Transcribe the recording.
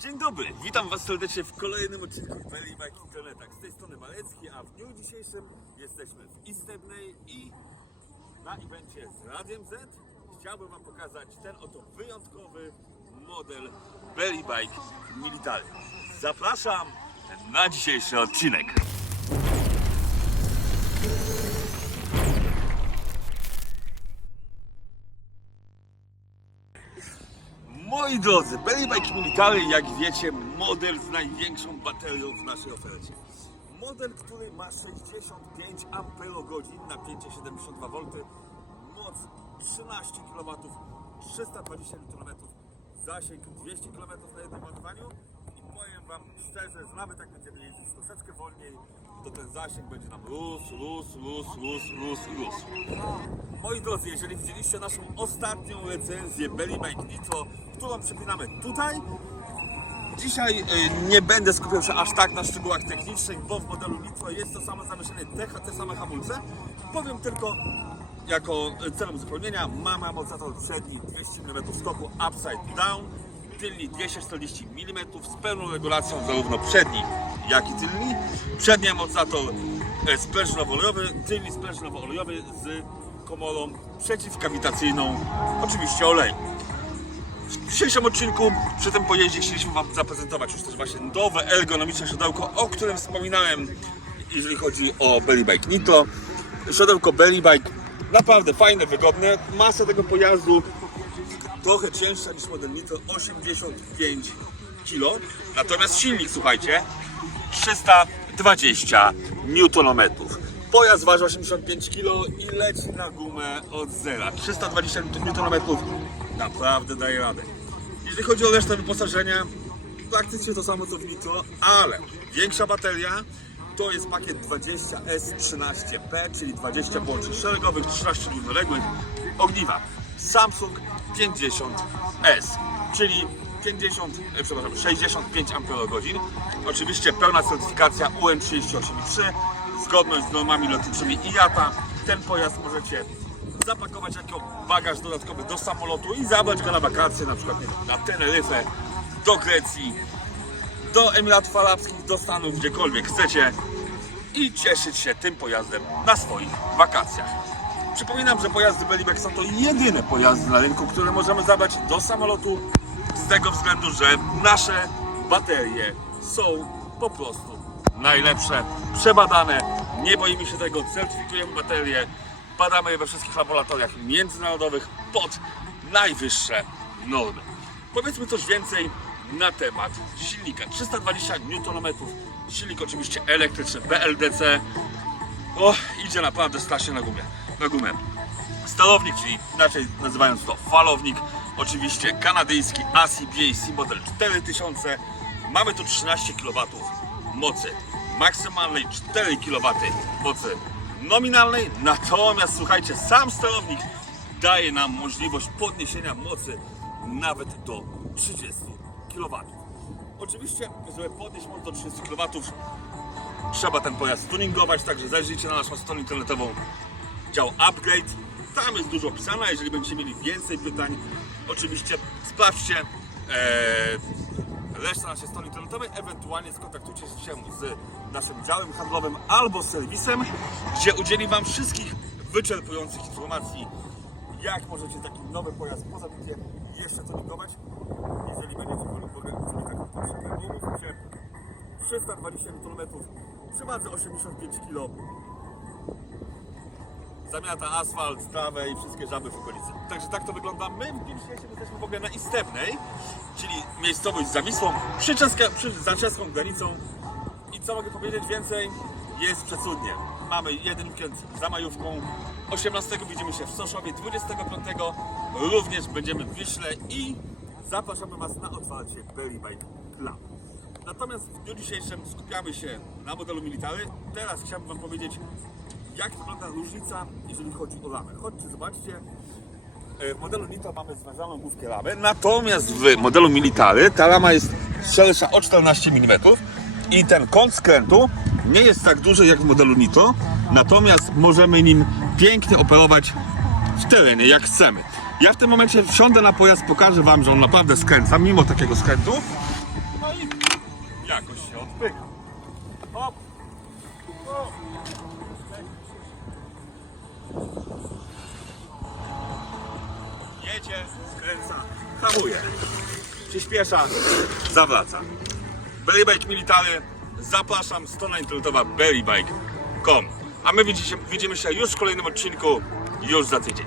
Dzień dobry, witam Was serdecznie w kolejnym odcinku Belly Bike Internetach. Z tej strony Malecki, a w dniu dzisiejszym jesteśmy w Istebnej i na evencie z Radiem Z chciałbym Wam pokazać ten oto wyjątkowy model Belly Bike Military. Zapraszam na dzisiejszy odcinek. Moi drodzy, Belly Bike Military, jak wiecie, model z największą baterią w naszej ofercie. Model, który ma 65 Ah na 572V, moc 13 kW, 320 Nm, zasięg 200 km na jednym ładowaniu i powiem Wam szczerze, że nawet jak będziemy jeździć troszeczkę wolniej, to ten zasięg będzie nam rósł, rósł, rósł, rósł, rósł, rósł. Moi drodzy, jeżeli widzieliście naszą ostatnią recenzję Belly Bike Nitro, którą przepinamy tutaj, dzisiaj y, nie będę skupiał się aż tak na szczegółach technicznych, bo w modelu Nitro jest to samo zamieszanie TH, te same hamulce. Powiem tylko, jako celem uzupełnienia, mamy amortyzator przedni 200 mm skoku upside down, tylni 240 mm z pełną regulacją zarówno przedni, jak i tylni. Przedni amortyzator e, sprężynowo-olejowy, tylni sprężynowo-olejowy z komorą przeciwkawitacyjną, oczywiście oleju. W dzisiejszym odcinku przy tym pojeździe chcieliśmy Wam zaprezentować już też właśnie nowe ergonomiczne siodełko, o którym wspominałem, jeżeli chodzi o Belly Bike Nitro. Siodełko Belly Bike naprawdę fajne, wygodne. Masa tego pojazdu trochę cięższa niż model Nitro, 85 kg. Natomiast silnik, słuchajcie, 320 Nm. Pojazd waży 85 kg i leci na gumę od zera. 320 Nm naprawdę daje radę. Jeżeli chodzi o resztę wyposażenia, praktycznie to samo co w Nitro, ale większa bateria to jest pakiet 20S13P, czyli 20 połączeń szeregowych, 13 równoległych, ogniwa Samsung 50S, czyli 50, e, przepraszam, 65 Ah. Oczywiście pełna certyfikacja UM38.3, zgodność z normami lotniczymi IATA. Ten pojazd możecie zapakować jako bagaż dodatkowy do samolotu i zabrać go na wakacje, na przykład na Teneryfę, do Grecji, do Emiratów Arabskich, do Stanów, gdziekolwiek chcecie i cieszyć się tym pojazdem na swoich wakacjach. Przypominam, że pojazdy Belibek są to jedyne pojazdy na rynku, które możemy zabrać do samolotu z tego względu, że nasze baterie są po prostu najlepsze, przebadane, nie boimy się tego, certyfikujemy baterie, badamy je we wszystkich laboratoriach międzynarodowych pod najwyższe normy. Powiedzmy coś więcej na temat silnika. 320 Nm, silnik oczywiście elektryczny BLDC. O, idzie naprawdę strasznie na gumę. Na gumę. Sterownik, czyli inaczej nazywając to falownik, oczywiście kanadyjski ASI BAC model 4000. Mamy tu 13 kW mocy maksymalnej, 4 kW mocy nominalnej. Natomiast słuchajcie, sam sterownik daje nam możliwość podniesienia mocy nawet do 30 kW. Oczywiście, żeby podnieść moc do 30 kW, trzeba ten pojazd tuningować, także zajrzyjcie na naszą stronę internetową dział Upgrade. Tam jest dużo pisane, jeżeli będziecie mieli więcej pytań, oczywiście sprawdźcie e, resztę naszej strony internetowej, ewentualnie skontaktujcie się z naszym działem handlowym albo serwisem, gdzie udzieli Wam wszystkich wyczerpujących informacji, jak możecie taki nowy pojazd po zakucie jeszcze tuningować, jeżeli będziecie w taką potrzebę. Umówmy się, 320 Nm przy wadze 85 kg zamiata asfalt, trawę i wszystkie żaby w okolicy. Także tak to wygląda. My w dzisiejszym jesteśmy w ogóle na Istebnej, czyli miejscowość za Wisłą, przy, czeska, przy za czeską granicą. I co mogę powiedzieć więcej? Jest przecudnie. Mamy jeden weekend za majówką. 18 widzimy się w Soszowie, 25 również będziemy w Wiśle i zapraszamy Was na otwarcie Belly Bike Club. Natomiast w dniu dzisiejszym skupiamy się na modelu Military. Teraz chciałbym Wam powiedzieć, jak wygląda różnica, jeżeli chodzi o lamę. Chodźcie, zobaczcie. E, W modelu Nitro mamy zważaną główkę lamy, natomiast w modelu Military ta lama jest szersza o 14 mm i ten kąt skrętu nie jest tak duży jak w modelu Nitro, natomiast możemy nim pięknie operować w terenie, jak chcemy. Ja w tym momencie wsiądę na pojazd, pokażę Wam, że on naprawdę skręca, mimo takiego skrętu. no i jakoś się odpycha. Hop. Hop. Jedzie, skręca, hamuje, przyspiesza, zawraca. Bellybike Military, zapraszam, strona internetowa bellybike.com. A my widzimy, widzimy się już w kolejnym odcinku, już za tydzień.